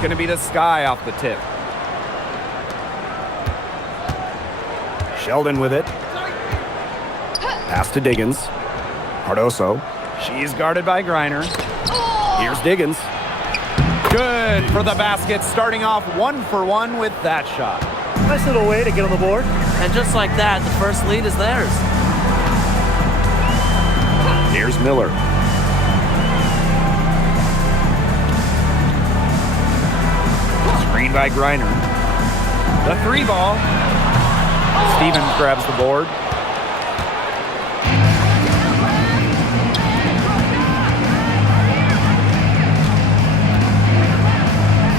going to be the sky off the tip. Sheldon with it. Pass to Diggins. Cardoso. She's guarded by Griner. Here's Diggins. Good for the basket, starting off 1 for 1 with that shot. Nice little way to get on the board. And just like that, the first lead is theirs. Here's Miller. Screen by Griner. The 3 ball. Stevens grabs the board.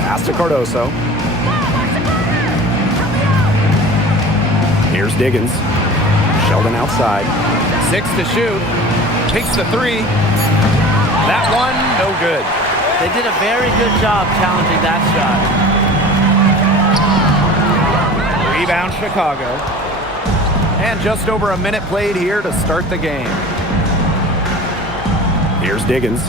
Pass to Cardoso. Here's Diggins. Sheldon outside. 6 to shoot. Takes the 3. That one, no good. They did a very good job challenging that shot. Rebound Chicago. And just over a minute played here to start the game. Here's Diggins.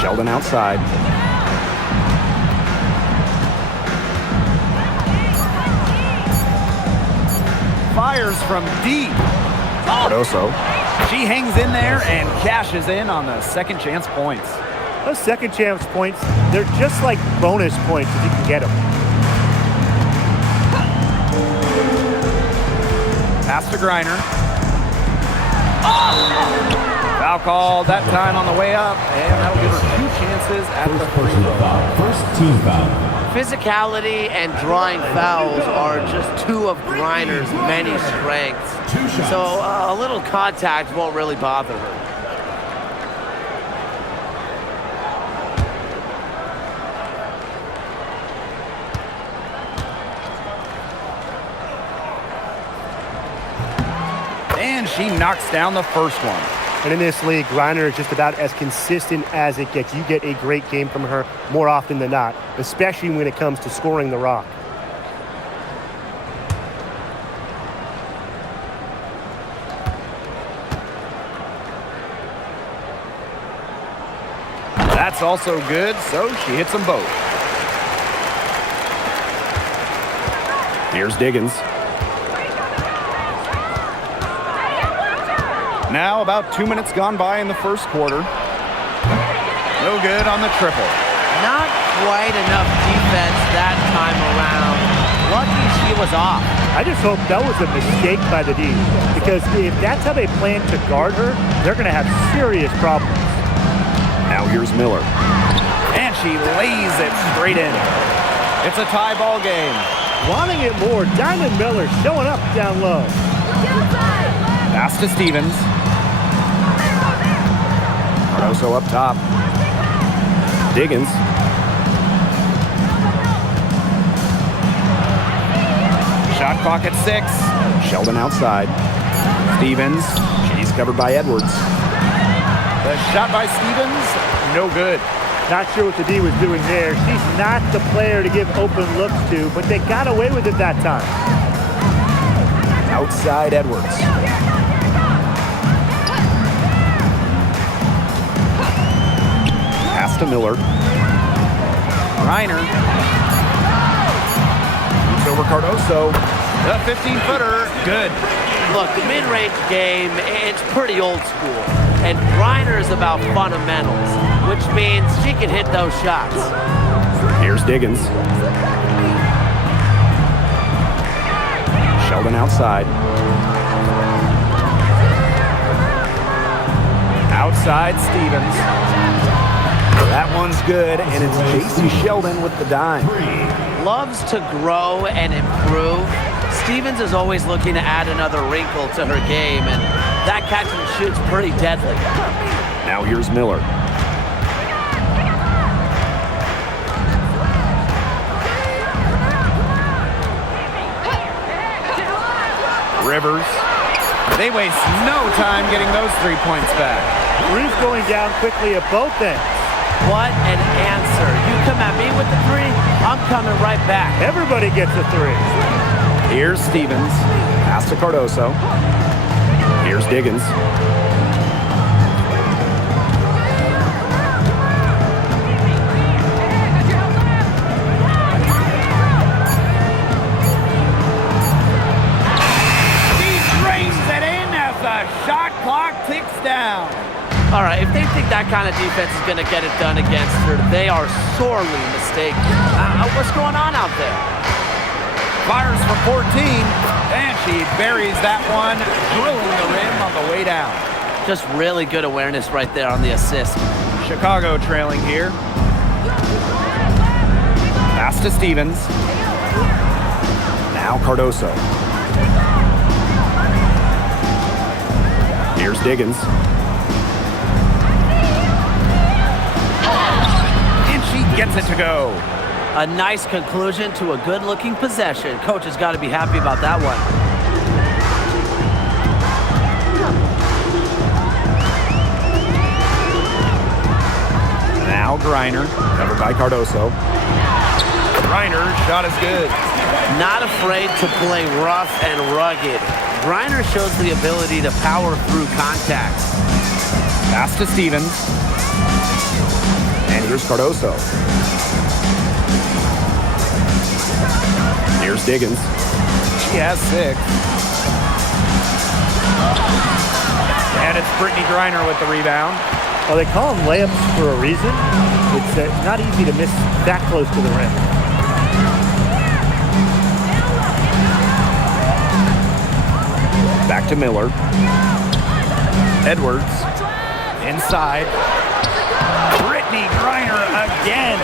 Sheldon outside. Fires from deep. Cardoso. She hangs in there and cashes in on the second chance points. Those second chance points, they're just like bonus points if you can get them. Pass to Griner. Foul call that time on the way up, and that'll give her 2 chances at the free throw. First team foul. Physicality and drawing fouls are just 2 of Griner's many strengths. So a little contact won't really bother her. And she knocks down the first one. And in this league, Griner is just about as consistent as it gets. You get a great game from her more often than not, especially when it comes to scoring the rock. That's also good, so she hits them both. Here's Diggins. Now about 2 minutes gone by in the first quarter. No good on the triple. Not quite enough defense that time around. Lucky she was off. I just hope that was a mistake by the D, because if that's how they plan to guard her, they're going to have serious problems. Now here's Miller. And she lays it straight in. It's a tie ball game. Wanting it more, Diamond Miller showing up down low. Pass to Stevens. Cardoso up top. Diggins. Shot clock at 6. Sheldon outside. Stevens. She's covered by Edwards. The shot by Stevens, no good. Not sure what the D was doing there. She's not the player to give open looks to, but they got away with it that time. Outside Edwards. Pass to Miller. Griner. It's over Cardoso. The 15-footer, good. Look, the mid-range game, it's pretty old school. And Griner is about fundamentals, which means she can hit those shots. Here's Diggins. Sheldon outside. Outside Stevens. That one's good, and it's J.C. Sheldon with the dime. Loves to grow and improve. Stevens is always looking to add another wrinkle to her game, and that catch and shoot's pretty deadly. Now here's Miller. Rivers. They waste no time getting those 3 points back. Ruth going down quickly at both ends. What an answer. You come at me with the 3, I'm coming right back. Everybody gets a 3. Here's Stevens. Pass to Cardoso. Here's Diggins. think that kind of defense is going to get it done against her. They are sorely mistaken. What's going on out there? Fires for 14, and she buries that one, drilling the rim on the way down. Just really good awareness right there on the assist. Chicago trailing here. Pass to Stevens. Now Cardoso. Here's Diggins. And she gets it to go. A nice conclusion to a good-looking possession. Coach has got to be happy about that one. Now Griner, covered by Cardoso. Griner's shot is good. Not afraid to play rough and rugged. Griner shows the ability to power through contacts. Pass to Stevens. And here's Cardoso. Here's Diggins. She has 6. And it's Brittany Griner with the rebound. Well, they call them layups for a reason. It's not easy to miss that close to the rim. Back to Miller. Edwards. Inside. Brittany Griner again.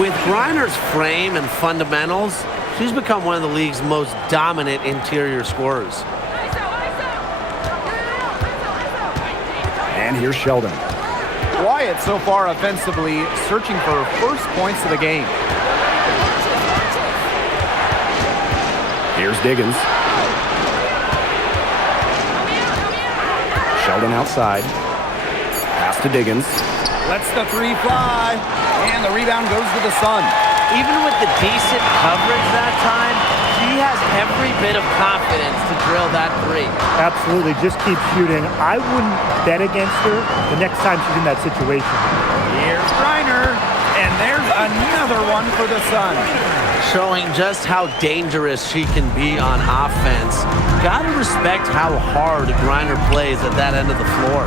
With Griner's frame and fundamentals, she's become one of the league's most dominant interior scorers. And here's Sheldon. Wyatt so far offensively searching for first points of the game. Here's Diggins. Sheldon outside. Pass to Diggins. Lets the 3 fly. And the rebound goes to the Sun. Even with the decent coverage that time, she has every bit of confidence to drill that 3. Absolutely. Just keep shooting. I wouldn't bet against her the next time she's in that situation. Here's Griner. And there's another one for the Sun. Showing just how dangerous she can be on offense. Gotta respect how hard Griner plays at that end of the floor.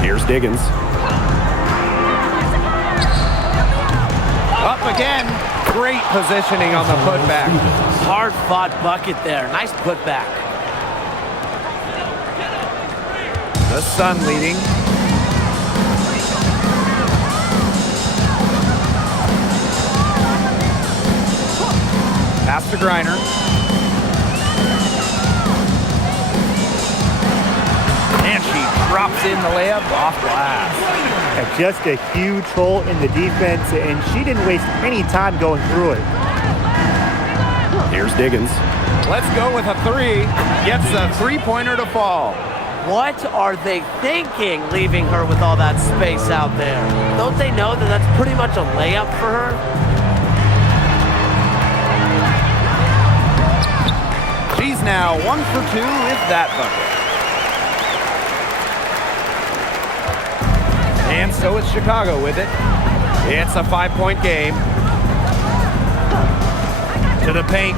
Here's Diggins. Up again. Great positioning on the putback. Hard-fought bucket there. Nice putback. The Sun leading. Pass to Griner. And she drops in the layup off glass. Just a huge hole in the defense, and she didn't waste any time going through it. Here's Diggins. Let's go with a 3. Gets a 3-pointer to fall. What are they thinking, leaving her with all that space out there? Don't they know that that's pretty much a layup for her? She's now 1 for 2 with that bucket. And so it's Chicago with it. It's a 5-point game. To the paint.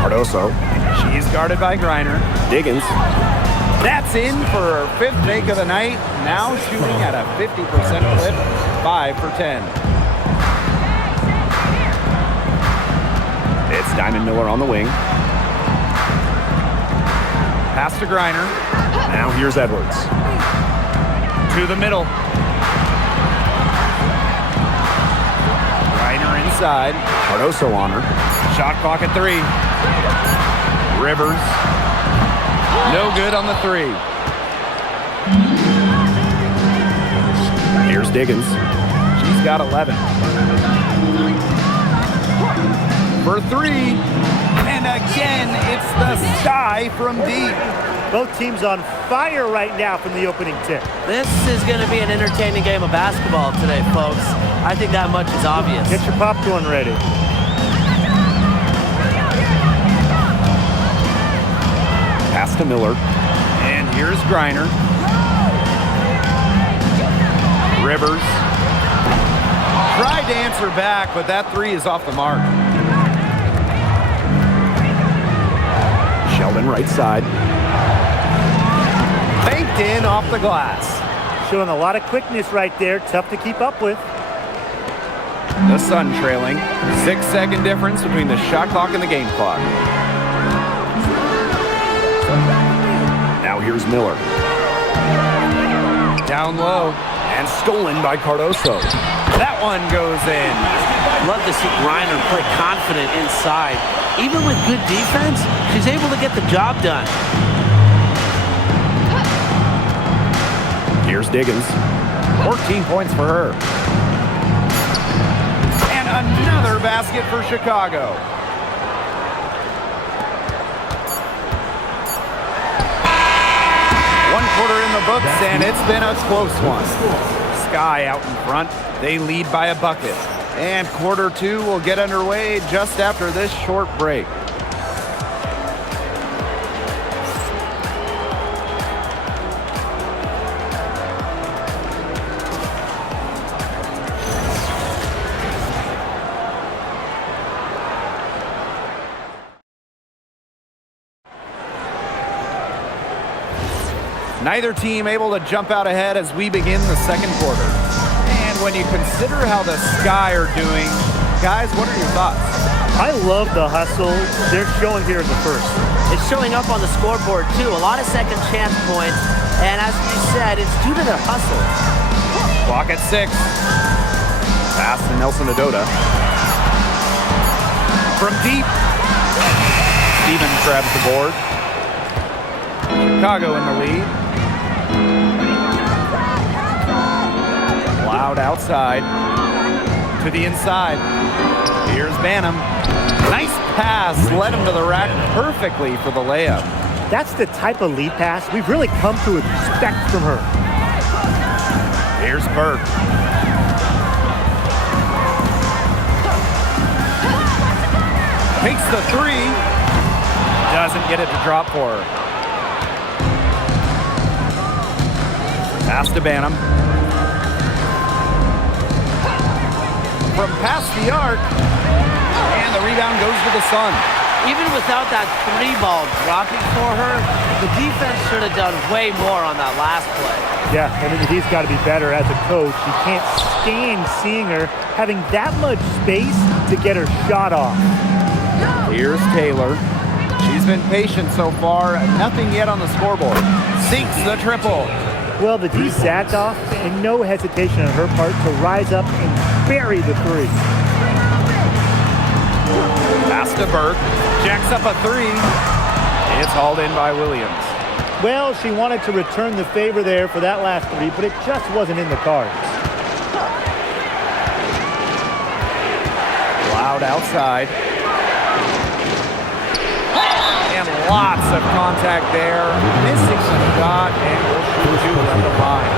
Cardoso. She's guarded by Griner. Diggins. That's in for her 5th make of the night. Now shooting at a 50% clip. 5 for 10. It's Diamond Miller on the wing. Pass to Griner. Now here's Edwards. To the middle. Griner inside. Cardoso on her. Shot clock at 3. Rivers. No good on the 3. Here's Diggins. She's got 11. For 3. And again, it's the sky from deep. Both teams on fire right now from the opening tip. This is going to be an entertaining game of basketball today, folks. I think that much is obvious. Get your popcorn ready. Pass to Miller. And here's Griner. Rivers. Tried to answer back, but that 3 is off the mark. Sheldon right side. Banked in off the glass. showing a lot of quickness right there. Tough to keep up with. The Sun trailing. 6-second difference between the shot clock and the game clock. Now here's Miller. Down low and stolen by Cardoso. That one goes in. Love to see Griner play confident inside. Even with good defense, she's able to get the job done. Here's Diggins. 14 points for her. And another basket for Chicago. One quarter in the books, and it's been a close one. Sky out in front. They lead by a bucket. And quarter two will get underway just after this short break. Neither team able to jump out ahead as we begin the second quarter. And when you consider how the Sky are doing, guys, what are your thoughts? I love the hustle they're showing here in the first. It's showing up on the scoreboard, too. A lot of second chance points. And as you said, it's due to their hustle. Clock at 6. Pass to Nelson Adota. From deep. Stevens grabs the board. Chicago in the lead. Loud outside. To the inside. Here's Banham. Nice pass. Led him to the rack perfectly for the layup. That's the type of lead pass we've really come to expect from her. Here's Burke. Takes the three. Doesn't get it to drop for her. Pass to Banham. From past the arc. And the rebound goes to the Sun. Even without that three ball dropping for her, the defense should have done way more on that last play. Yeah, I mean, he's got to be better as a coach. You can't stand seeing her having that much space to get her shot off. Here's Taylor. She's been patient so far. Nothing yet on the scoreboard. Sinks the triple. Well, the D sat off, and no hesitation on her part to rise up and bury the three. Pass to Burke. Jacks up a three. It's hauled in by Williams. Well, she wanted to return the favor there for that last three, but it just wasn't in the cards. Loud outside. And lots of contact there. Missing the shot, and will shoot two at the line.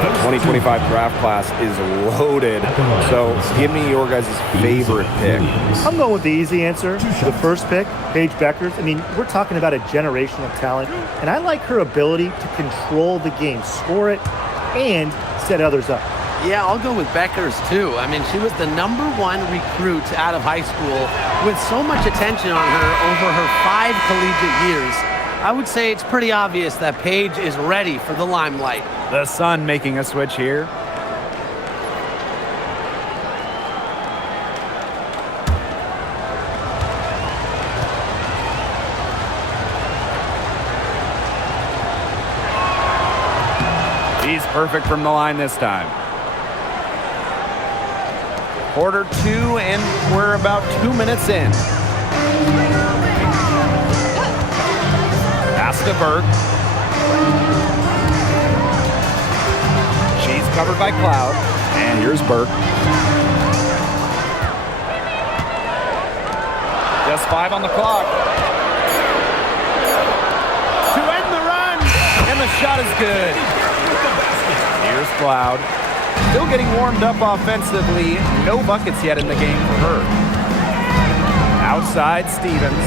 The 2025 draft class is loaded, so give me your guys' favorite pick. I'm going with the easy answer. The first pick, Paige Beckers. I mean, we're talking about a generational talent, and I like her ability to control the game, score it, and set others up. Yeah, I'll go with Beckers, too. I mean, she was the #1 recruit out of high school with so much attention on her over her 5 collegiate years. I would say it's pretty obvious that Paige is ready for the limelight. The Sun making a switch here. He's perfect from the line this time. Quarter 2, and we're about 2 minutes in. Pass to Burke. She's covered by Cloud. And here's Burke. Just 5 on the clock. To end the run. And the shot is good. Here's Cloud. Still getting warmed up offensively. No buckets yet in the game for her. Outside Stevens.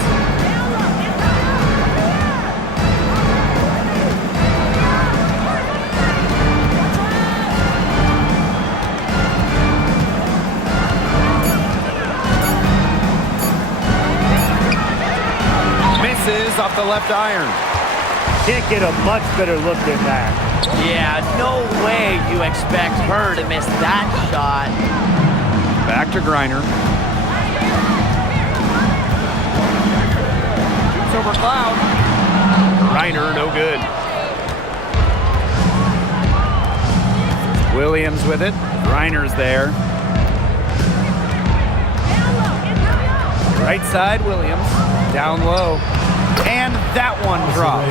Misses off the left iron. Can't get a much better look than that. Yeah, no way you expect her to miss that shot. Back to Griner. Shoots over Cloud. Griner, no good. Williams with it. Griner's there. Right side, Williams. Down low. And that one drops.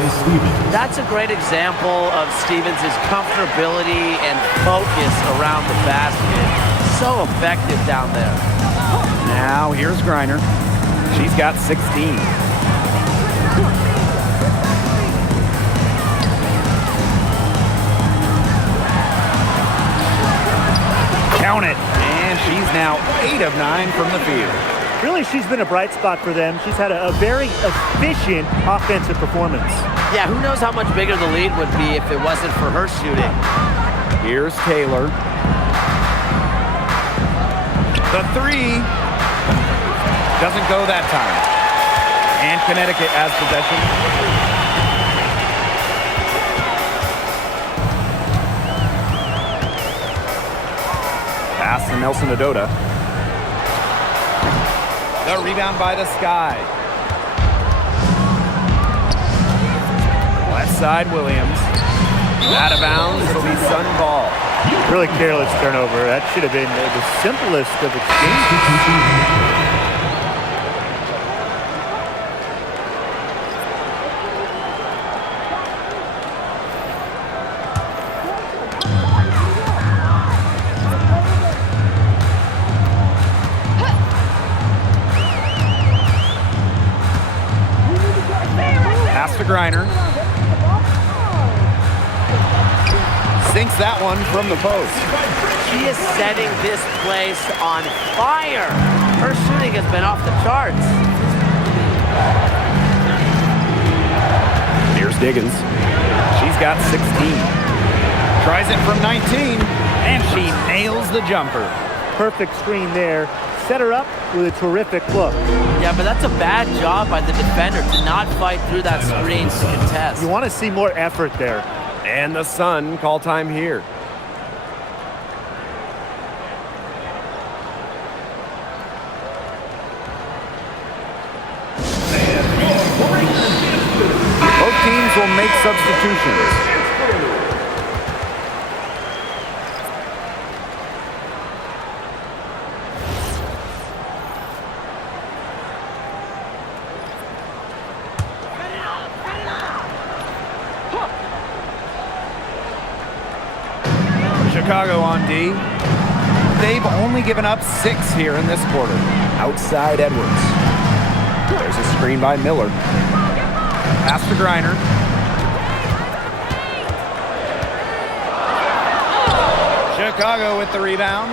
That's a great example of Stevens' comfortability and focus around the basket. So effective down there. Now here's Griner. She's got 16. Count it. And she's now 8 of 9 from the field. Really, she's been a bright spot for them. She's had a very efficient offensive performance. Yeah, who knows how much bigger the lead would be if it wasn't for her shooting. Here's Taylor. The three doesn't go that time. And Connecticut has possession. Pass to Nelson Adota. The rebound by the Sky. Left side, Williams. Out of bounds, it'll be Sun ball. Really careless turnover. That should have been the simplest of exchanges. Pass to Griner. Sinks that one from the post. She is setting this place on fire. Her shooting has been off the charts. Here's Diggins. She's got 16. Tries it from 19, and she nails the jumper. Perfect screen there. Set her up with a terrific look. Yeah, but that's a bad job by the defender to not fight through that screen to contest. You want to see more effort there. And the Sun call time here. Both teams will make substitutions. Chicago on D. They've only given up 6 here in this quarter. Outside Edwards. There's a screen by Miller. Pass to Griner. Chicago with the rebound.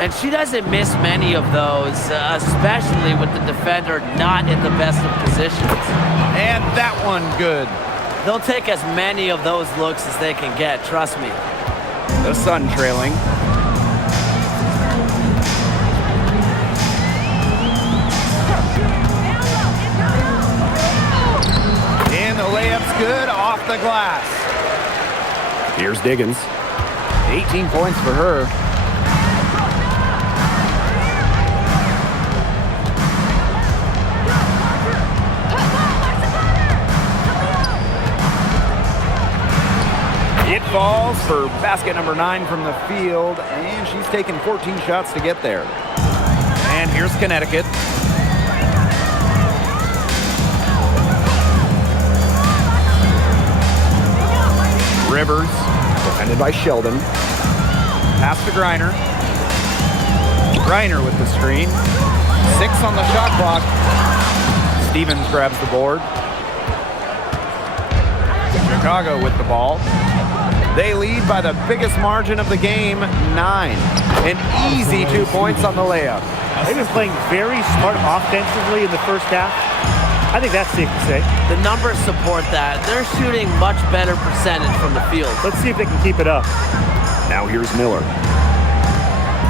And she doesn't miss many of those, especially with the defender not in the best of positions. And that one good. They'll take as many of those looks as they can get, trust me. The Sun trailing. And the layup's good off the glass. Here's Diggins. 18 points for her. It falls for basket number 9 from the field, and she's taken 14 shots to get there. And here's Connecticut. Rivers, defended by Sheldon. Pass to Griner. Griner with the screen. 6 on the shot clock. Stevens grabs the board. Chicago with the ball. They lead by the biggest margin of the game, 9. An easy 2 points on the layup. They've been playing very smart offensively in the first half. I think that's safe to say. The numbers support that. They're shooting much better percentage from the field. Let's see if they can keep it up. Now here's Miller.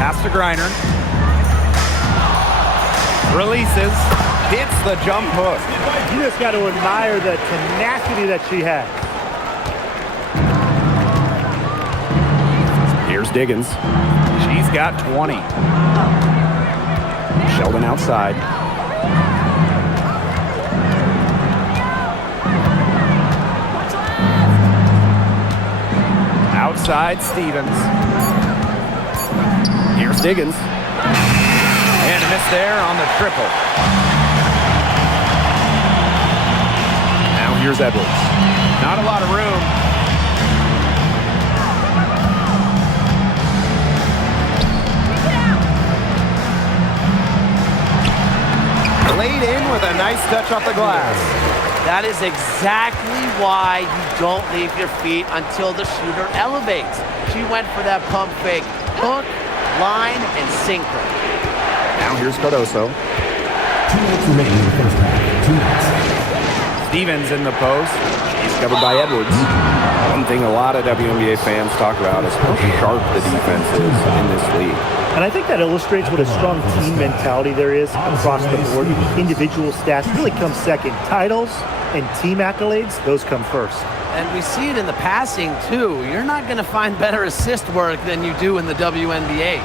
Pass to Griner. Releases. Hits the jump hook. You just got to admire the tenacity that she has. Here's Diggins. She's got 20. Sheldon outside. Outside Stevens. Here's Diggins. And a miss there on the triple. Now here's Edwards. Not a lot of room. Laid in with a nice touch off the glass. That is exactly why you don't leave your feet until the shooter elevates. She went for that pump fake. Hook, line, and sinker. Now here's Cardoso. 2 minutes remaining in the first half. 2 minutes. Stevens in the post. She's covered by Edwards. One thing a lot of WNBA fans talk about is how sharp the defense is in this league. And I think that illustrates what a strong team mentality there is across the board. Individual stats really come second. Titles and team accolades, those come first. And we see it in the passing, too. You're not going to find better assist work than you do in the WNBA.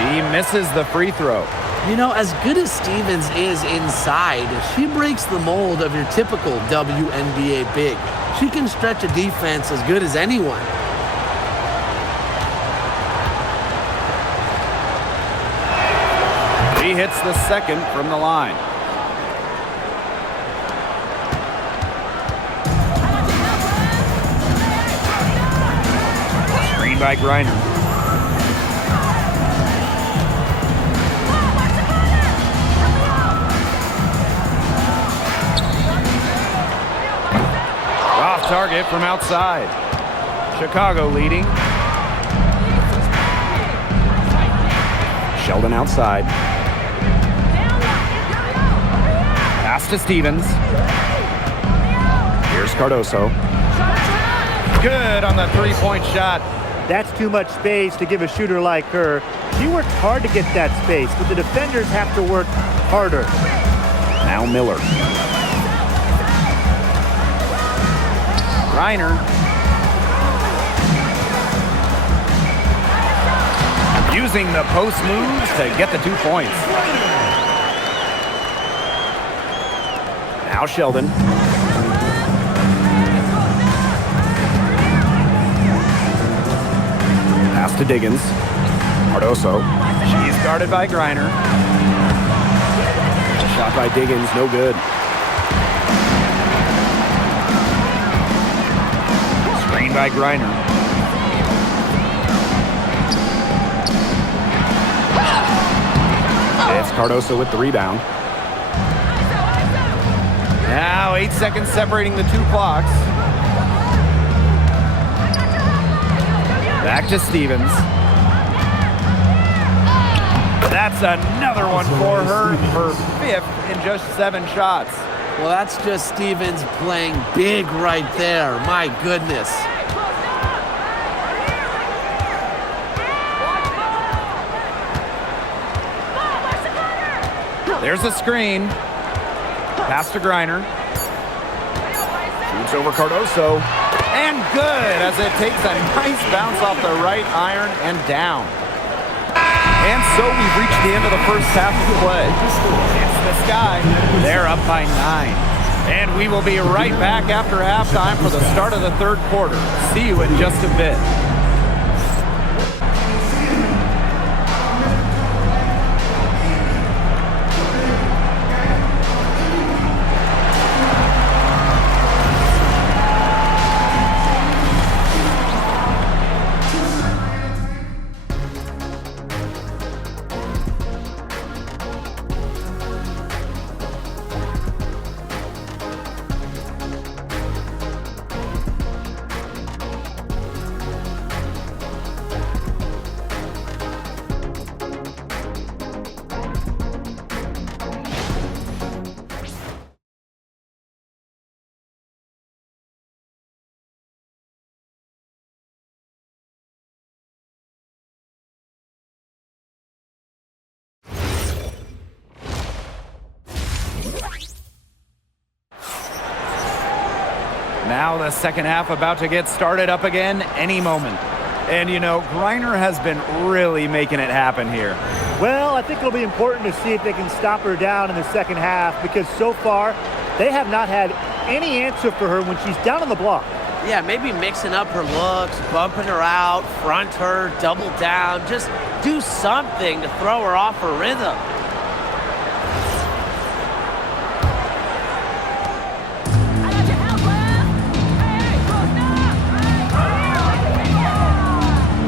She misses the free throw. You know, as good as Stevens is inside, she breaks the mold of your typical WNBA big. She can stretch a defense as good as anyone. She hits the second from the line. Screen by Griner. Off target from outside. Chicago leading. Sheldon outside. Pass to Stevens. Here's Cardoso. Good on the three-point shot. That's too much space to give a shooter like her. She worked hard to get that space, but the defenders have to work harder. Now Miller. Reiner. Using the post moves to get the 2 points. Now Sheldon. Pass to Diggins. Cardoso. She's guarded by Griner. Shot by Diggins, no good. Screen by Griner. It's Cardoso with the rebound. Now 8 seconds separating the two clocks. Back to Stevens. That's another one for her, her fifth in just 7 shots. Well, that's just Stevens playing big right there. My goodness. There's a screen. Pass to Griner. Shoots over Cardoso. And good as it takes a nice bounce off the right iron and down. And so we've reached the end of the first half of play. It's the Sky. They're up by 9. And we will be right back after halftime for the start of the third quarter. See you in just a bit. Now the second half about to get started up again any moment. And, you know, Griner has been really making it happen here. Well, I think it'll be important to see if they can stop her down in the second half, because so far they have not had any answer for her when she's down on the block. Yeah, maybe mixing up her looks, bumping her out, front her, double down. Just do something to throw her off her rhythm.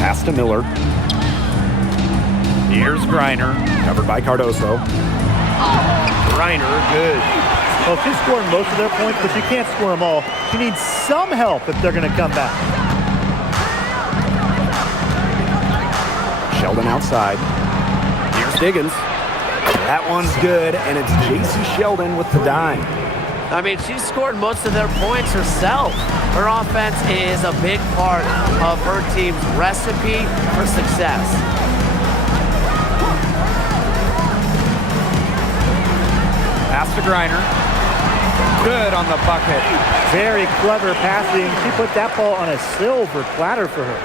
Pass to Miller. Here's Griner, covered by Cardoso. Griner, good. Well, she's scoring most of their points, but she can't score them all. She needs some help if they're going to come back. Sheldon outside. Here's Diggins. That one's good, and it's JC Sheldon with the dime. I mean, she's scored most of their points herself. Her offense is a big part of her team's recipe for success. Pass to Griner. Good on the bucket. Very clever passing. She put that ball on a silver platter for her.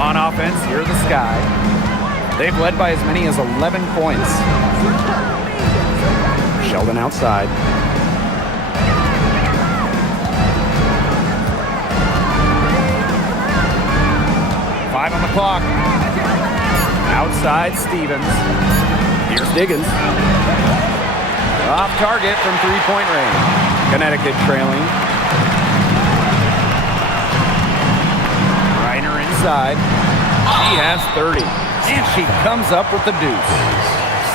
On offense, here the Sky. They've led by as many as 11 points. Sheldon outside. Five on the clock. Outside Stevens. Here's Diggins. Off target from three-point range. Connecticut trailing. Griner inside. She has 30. And she comes up with the deuce.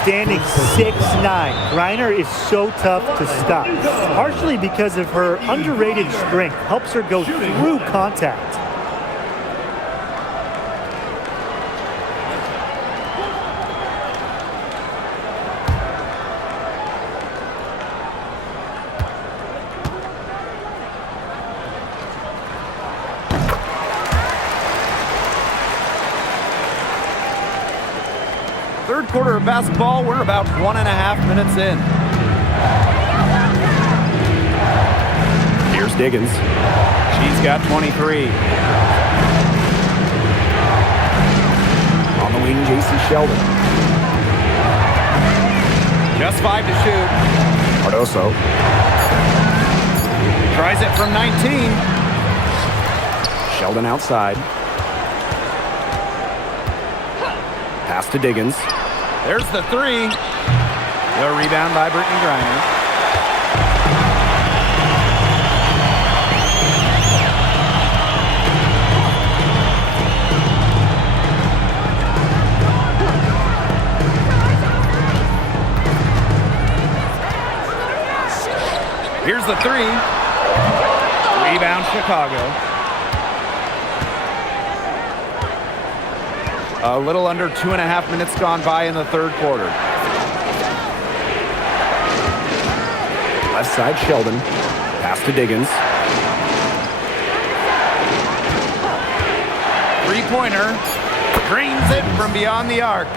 Standing 6'9". Griner is so tough to stop. Partially because of her underrated strength. Helps her go through contact. Third quarter of basketball, we're about 1.5 minutes in. Here's Diggins. She's got 23. On the wing, JC Sheldon. Just 5 to shoot. Cardoso. Tries it from 19. Sheldon outside. Pass to Diggins. There's the three. The rebound by Brittany Griner. Here's the three. Rebound Chicago. A little under 2.5 minutes gone by in the third quarter. Left side, Sheldon. Pass to Diggins. Three-pointer. Drains it from beyond the arc.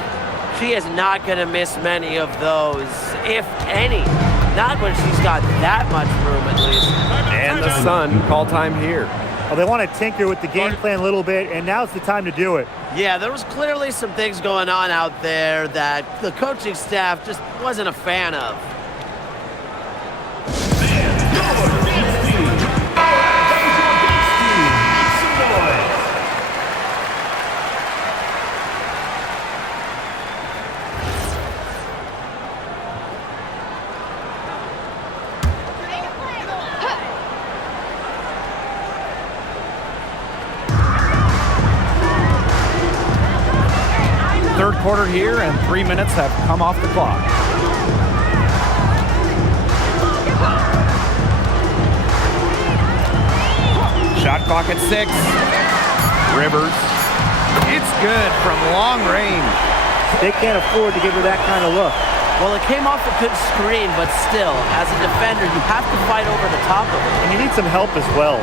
She is not going to miss many of those, if any. Not when she's got that much room, at least. And the Sun call time here. Well, they want to tinker with the game plan a little bit, and now's the time to do it. Yeah, there was clearly some things going on out there that the coaching staff just wasn't a fan of. Third quarter here, and 3 minutes have come off the clock. Shot clock at 6. Rivers. It's good from long range. They can't afford to give her that kind of look. Well, it came off a good screen, but still, as a defender, you have to fight over the top of it. And you need some help as well.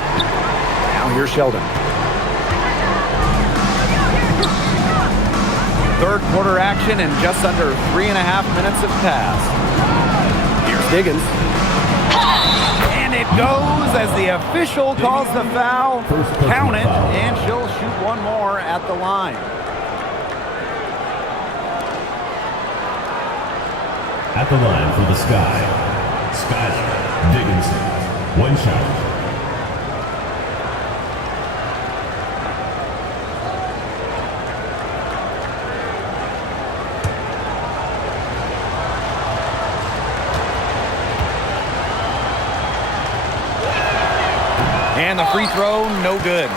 Now here's Sheldon. Third quarter action, and just under 3.5 minutes have passed. Here's Diggins. And it goes as the official calls the foul. Count it, and she'll shoot one more at the line. At the line for the Sky, Skylar Dickinson. One shot. And the free throw, no good.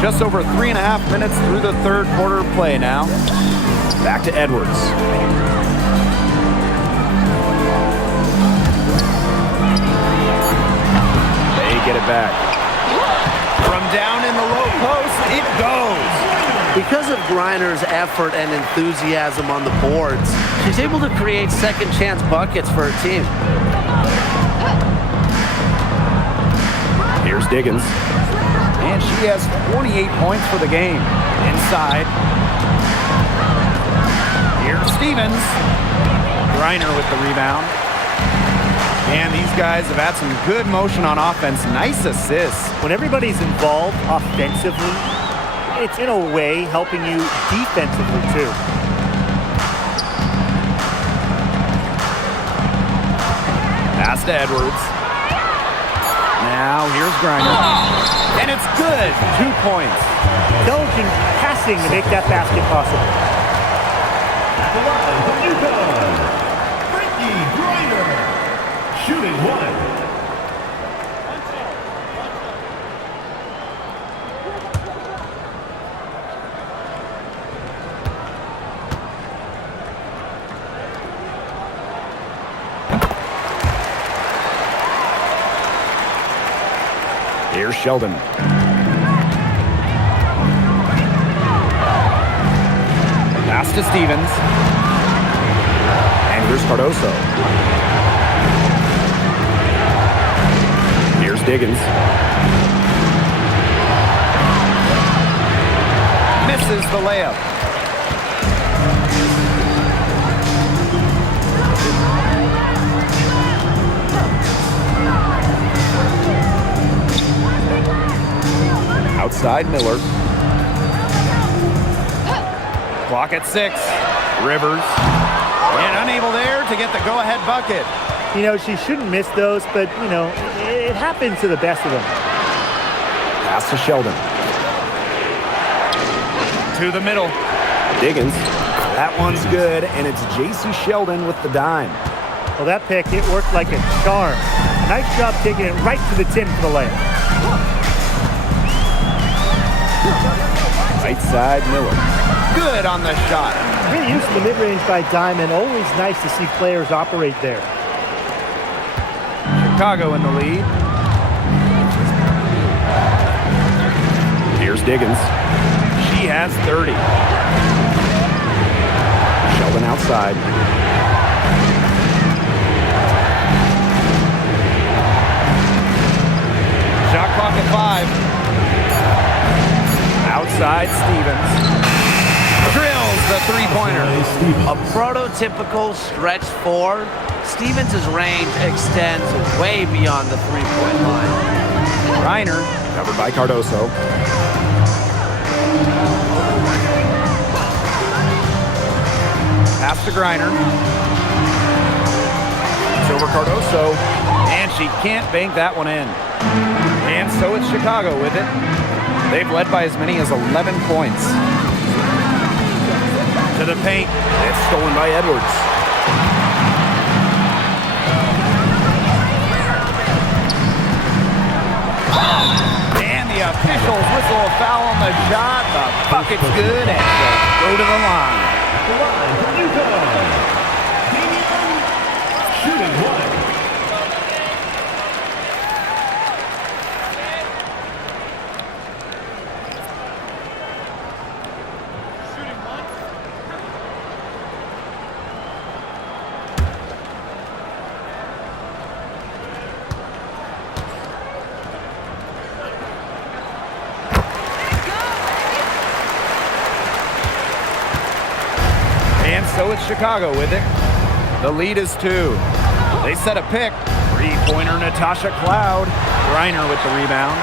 Just over 3.5 minutes through the third quarter play now. Back to Edwards. They get it back. From down in the low post, it goes. Because of Griner's effort and enthusiasm on the boards, she's able to create second chance buckets for her team. Here's Diggins. And she has 28 points for the game. Inside. Here's Stevens. Griner with the rebound. And these guys have had some good motion on offense. Nice assists. When everybody's involved offensively, it's in a way helping you defensively too. Pass to Edwards. Now here's Griner. And it's good. 2 points. Intelligent passing to make that basket possible. At the line for UConn, Frankie Griner. Shooting one. Here's Sheldon. Pass to Stevens. And here's Cardoso. Here's Diggins. Misses the layup. Outside Miller. Clock at 6. Rivers. And unable there to get the go-ahead bucket. You know, she shouldn't miss those, but, you know, it happens to the best of them. Pass to Sheldon. To the middle. Diggins. That one's good, and it's J.C. Sheldon with the dime. Well, that pick, it worked like a charm. Nice job taking it right to the tin for the layup. Right side, Miller. Good on the shot. Great use of the mid-range by Diamond. Always nice to see players operate there. Chicago in the lead. Here's Diggins. She has 30. Sheldon outside. Shot clock at 5. Outside Stevens. Drills the three-pointer. A prototypical stretch 4. Stevens' range extends way beyond the three-point line. Griner, covered by Cardoso. Pass to Griner. It's over Cardoso. And she can't bank that one in. And so it's Chicago with it. They've led by as many as 11 points. To the paint. It's stolen by Edwards. And the officials whistle a foul on the shot. The bucket's good, and she'll go to the line. The line for UConn, shooting one. so it's Chicago with it. The lead is 2. They set a pick. Three-pointer Natasha Cloud. Griner with the rebound.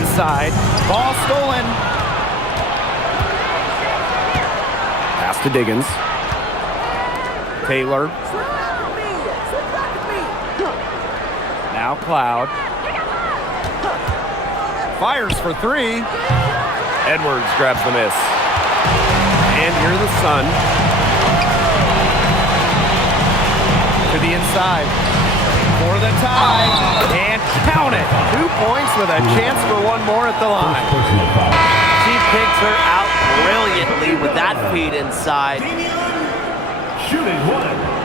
Inside. Ball stolen. Pass to Diggins. Taylor. Now Cloud. Fires for 3. Edwards grabs the miss. And here the Sun. To the inside. For the tie. And count it. 2 points with a chance for one more at the line. She picks her out brilliantly with that feed inside. Shooting 1.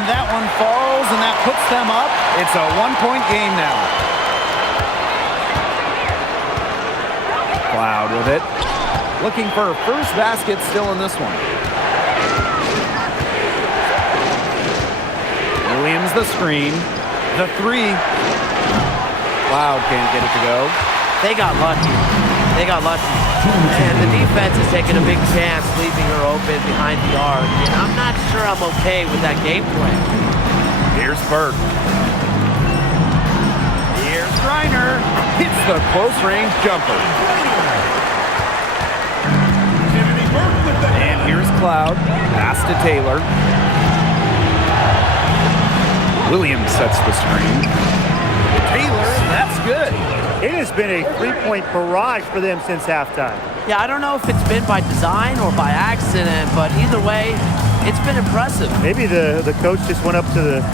That one falls, and that puts them up. It's a 1-point game now. Cloud with it. Looking for her first basket still in this one. Williams the screen. The 3. Cloud can't get it to go. They got lucky. They got lucky. And the defense is taking a big chance, leaving her open behind the arc. And I'm not sure I'm okay with that game plan. Here's Burke. Here's Griner. Hits the close-range jumper. And here's Cloud. Pass to Taylor. Williams sets the screen. Taylor, that's good. It has been a three-point barrage for them since halftime. Yeah, I don't know if it's been by design or by accident, but either way, it's been impressive. Maybe the coach just went up to the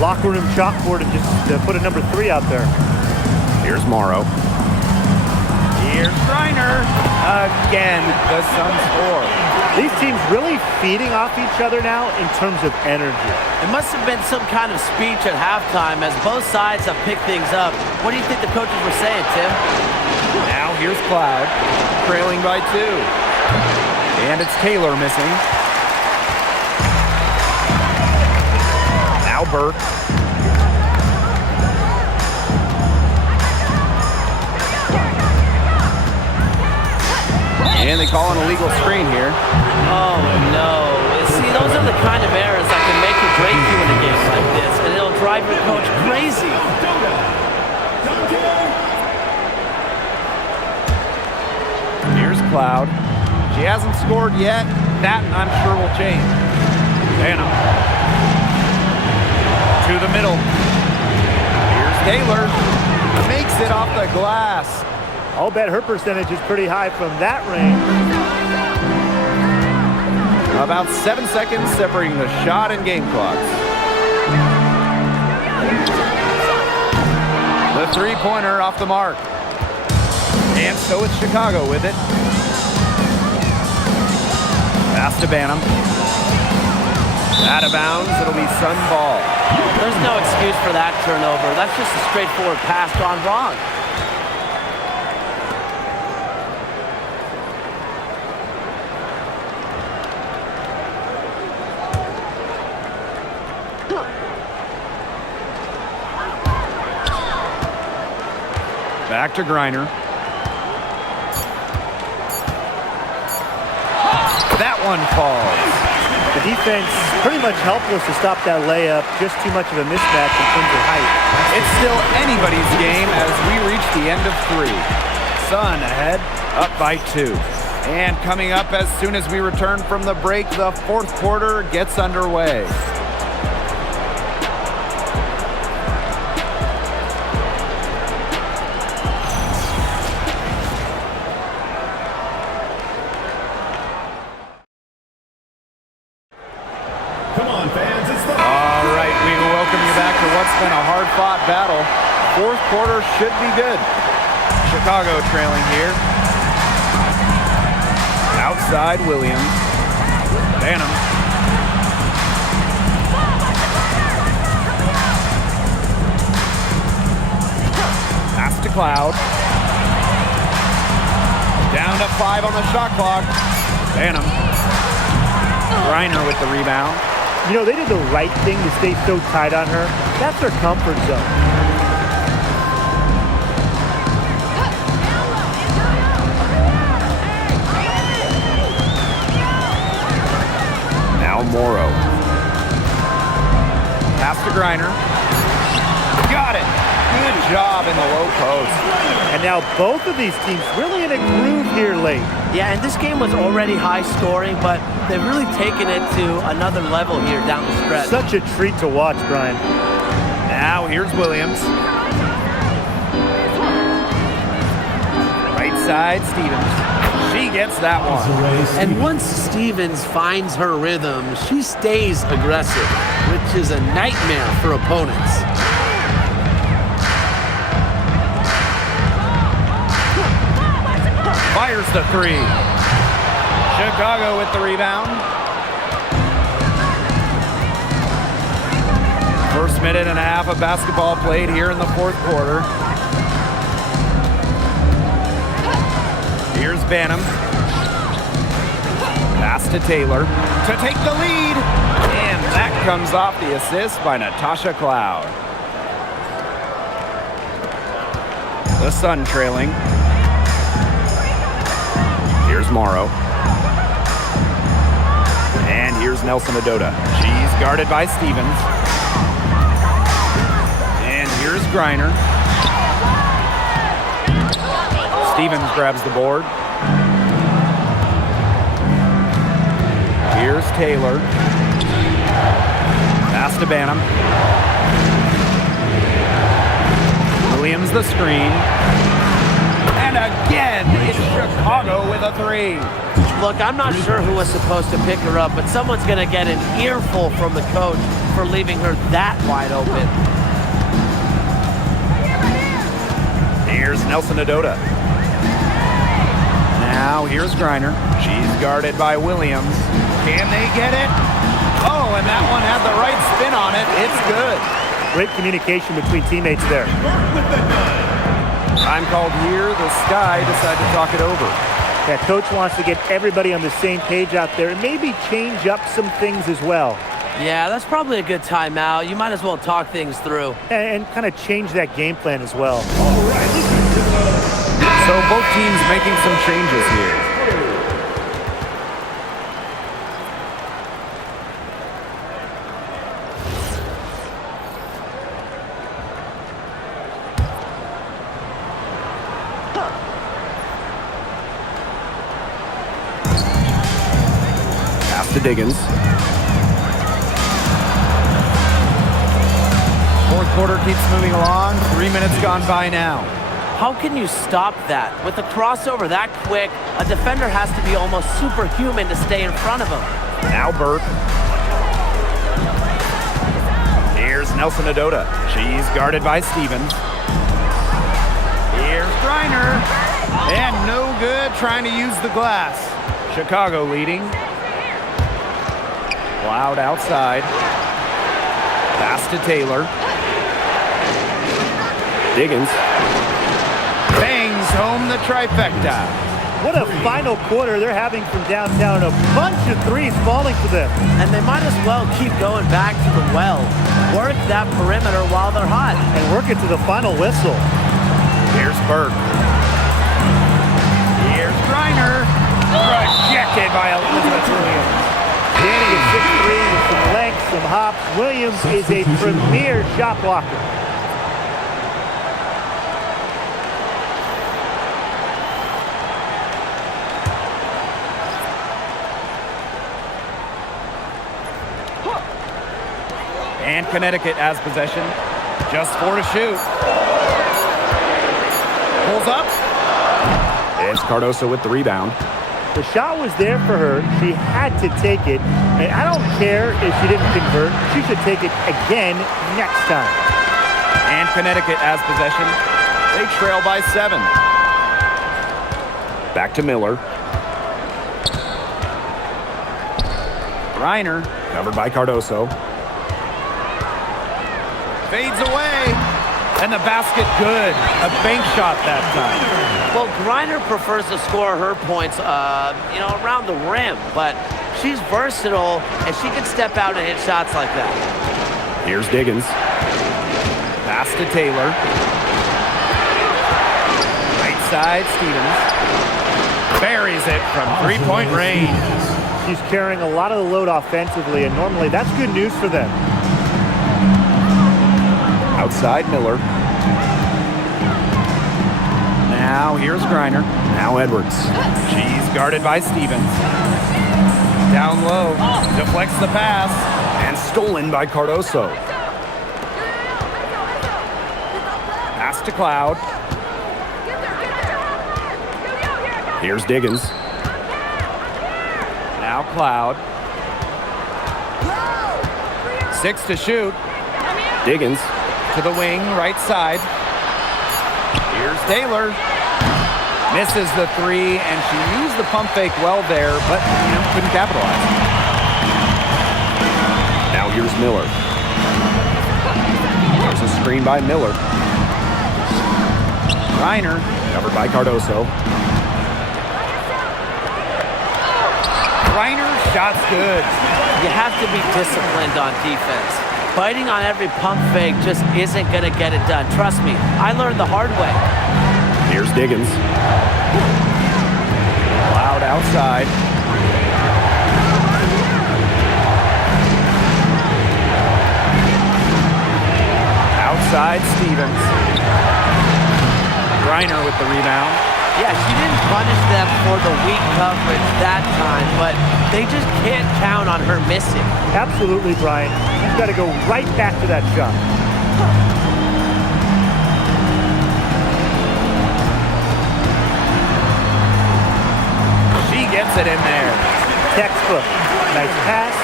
locker room chalkboard and just put a number 3 out there. Here's Morrow. Here's Griner. Again, the Suns score. These teams really feeding off each other now in terms of energy. It must have been some kind of speech at halftime as both sides have picked things up. What do you think the coaches were saying, Tim? Now here's Cloud, trailing by 2. And it's Taylor missing. Now Burke. And they call an illegal screen here. Oh, no. See, those are the kind of errors that can make or break you in a game like this, and it'll drive your coach crazy. Here's Cloud. She hasn't scored yet. That, I'm sure, will change. Banham. To the middle. Here's Taylor. Makes it off the glass. I'll bet her percentage is pretty high from that range. About 7 seconds separating the shot and game clocks. The three-pointer off the mark. And so it's Chicago with it. Pass to Banham. Out of bounds, it'll be Sun ball. There's no excuse for that turnover. That's just a straightforward pass gone wrong. Back to Griner. That one falls. The defense pretty much helpless to stop that layup. Just too much of a mismatch in terms of height. It's still anybody's game as we reach the end of 3. Sun ahead, up by 2. And coming up as soon as we return from the break, the fourth quarter gets underway. Been a hard-fought battle. Fourth quarter should be good. Chicago trailing here. Outside Williams. Banham. Cloud. Down to 5 on the shot clock. Banham. Griner with the rebound. You know, they did the right thing to stay so tight on her. That's their comfort zone. Now Morrow. Pass to Griner. Got it. Good job in the low post. And now both of these teams really in a groove here late. Yeah, and this game was already high scoring, but they've really taken it to another level here down the stretch. Such a treat to watch, Brian. Now here's Williams. Right side, Stevens. She gets that one. And once Stevens finds her rhythm, she stays aggressive, which is a nightmare for opponents. Fires the 3. Chicago with the rebound. First minute and a half of basketball played here in the fourth quarter. Here's Banham. Pass to Taylor to take the lead. And that comes off the assist by Natasha Cloud. The Sun trailing. Here's Morrow. And here's Nelson Adota. She's guarded by Stevens. And here's Griner. Stevens grabs the board. Here's Taylor. Pass to Banham. Williams the screen. And again, it's Chicago with a 3. Look, I'm not sure who was supposed to pick her up, but someone's going to get an earful from the coach for leaving her that wide open. Here's Nelson Adota. Now here's Griner. She's guarded by Williams. Can they get it? Oh, and that one had the right spin on it. It's good. Great communication between teammates there. Time called here. The Sky decide to talk it over. Yeah, coach wants to get everybody on the same page out there and maybe change up some things as well. Yeah, that's probably a good timeout. You might as well talk things through. And kind of change that game plan as well. So both teams making some changes here. Pass to Diggins. Fourth quarter keeps moving along. 3 minutes gone by now. How can you stop that? With a crossover that quick, a defender has to be almost superhuman to stay in front of him. Now Burke. Here's Nelson Adota. She's guarded by Stevens. Here's Griner. And no good trying to use the glass. Chicago leading. Cloud outside. Pass to Taylor. Diggins. Bangs home the trifecta. What a final quarter they're having from downtown. A bunch of threes falling for them. And they might as well keep going back to the well. Work that perimeter while they're hot. And work it to the final whistle. Here's Burke. Here's Griner. Rejected by Elizabeth Williams. Danny is 6'3" with some length, some hops. Williams is a premier shot blocker. And Connecticut has possession. Just 4 to shoot. Pulls up. It's Cardoso with the rebound. The shot was there for her. She had to take it. And I don't care if she didn't convert. She should take it again next time. And Connecticut has possession. They trail by 7. Back to Miller. Griner, covered by Cardoso. Fades away. And the basket good. A bank shot that time. Well, Griner prefers to score her points, around the rim, but she's versatile, and she can step out and hit shots like that. Here's Diggins. Pass to Taylor. Right side, Stevens. Buries it from three-point range. She's carrying a lot of the load offensively, and normally that's good news for them. Outside Miller. Now here's Griner. Now Edwards. She's guarded by Stevens. Down low. Deflects the pass. And stolen by Cardoso. Pass to Cloud. Here's Diggins. Now Cloud. 6 to shoot. Diggins to the wing, right side. Here's Taylor. Misses the three, and she used the pump fake well there, but couldn't capitalize. Now here's Miller. There's a screen by Miller. Griner, covered by Cardoso. Griner, shot's good. You have to be disciplined on defense. Biting on every pump fake just isn't going to get it done. Trust me, I learned the hard way. Here's Diggins. Cloud outside. Outside Stevens. Griner with the rebound. Yeah, she didn't punish them for the weak coverage that time, but they just can't count on her missing. Absolutely, Brian. You've got to go right back to that shot. She gets it in there. Textbook. Nice pass,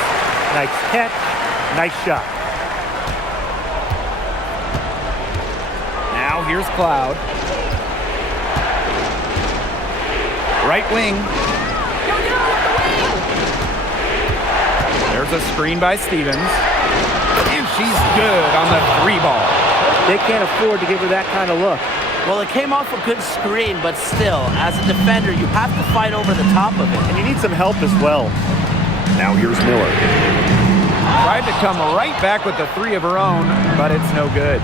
nice catch, nice shot. Now here's Cloud. Right wing. There's a screen by Stevens. And she's good on the three ball. They can't afford to give her that kind of look. Well, it came off a good screen, but still, as a defender, you have to fight over the top of it. And you need some help as well. Now here's Miller. Tried to come right back with the three of her own, but it's no good.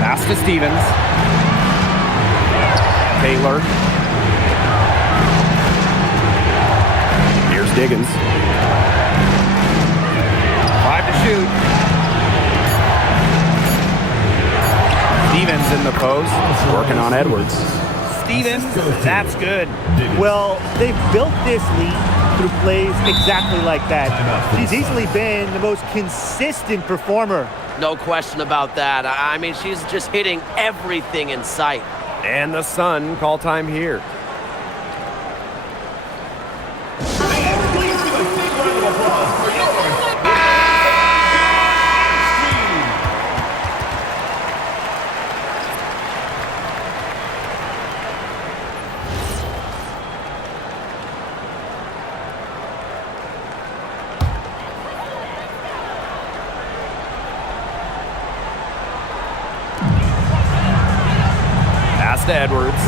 Pass to Stevens. Taylor. Here's Diggins. 5 to shoot. Stevens in the post, working on Edwards. Stevens, that's good. Well, they've built this lead through plays exactly like that. She's easily been the most consistent performer. No question about that. I mean, she's just hitting everything in sight. And the Sun call time here. To Edwards.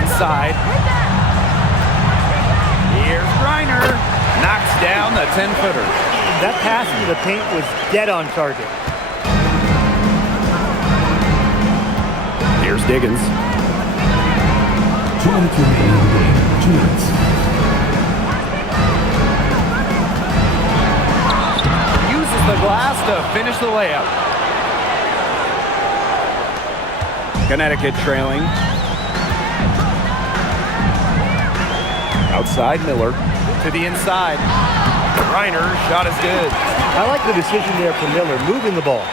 Inside. Here's Griner. Knocks down the 10-footer. That pass into the paint was dead on target. Here's Diggins. 2 minutes remaining in the game. 2 minutes. Uses the glass to finish the layup. Connecticut trailing. Outside Miller. To the inside. Griner, shot is good. I like the decision there for Miller, moving the ball.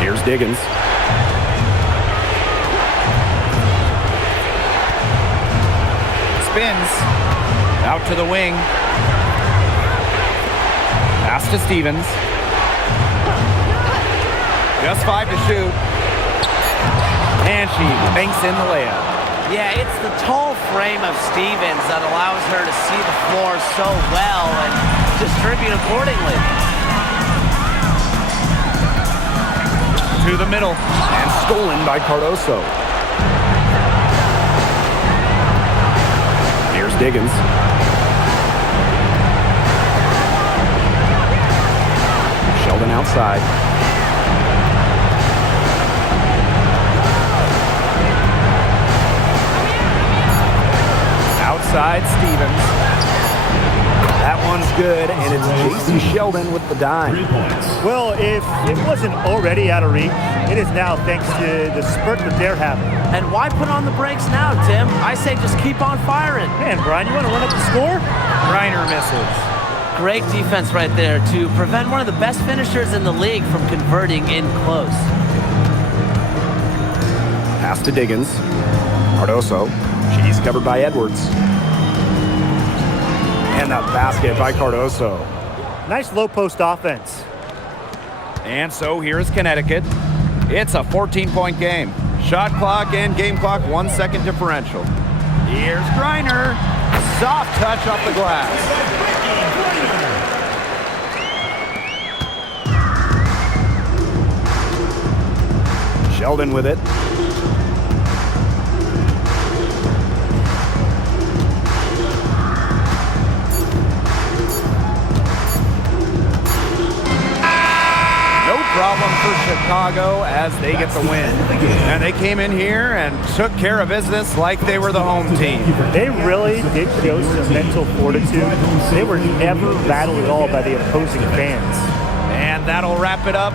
Here's Diggins. Spins. Out to the wing. Pass to Stevens. Just 5 to shoot. And she banks in the layup. Yeah, it's the tall frame of Stevens that allows her to see the floor so well and distribute accordingly. To the middle, and stolen by Cardoso. Here's Diggins. Sheldon outside. Outside Stevens. That one's good, and it's J.C. Sheldon with the dime. 3 points. Well, if it wasn't already out of reach, it is now thanks to the spurt that they're having. And why put on the brakes now, Tim? I say just keep on firing. Man, Brian, you want to run up the score? Griner misses. Great defense right there to prevent one of the best finishers in the league from converting in close. Pass to Diggins. Cardoso. She's covered by Edwards. And the basket by Cardoso. Nice low post offense. And so here's Connecticut. It's a 14-point game. Shot clock and game clock 1 second differential. Here's Griner. Soft touch off the glass. Sheldon with it. Problem for Chicago as they get the win. And they came in here and took care of business like they were the home team. They really did show some mental fortitude. They were never battled at all by the opposing fans. And that'll wrap it up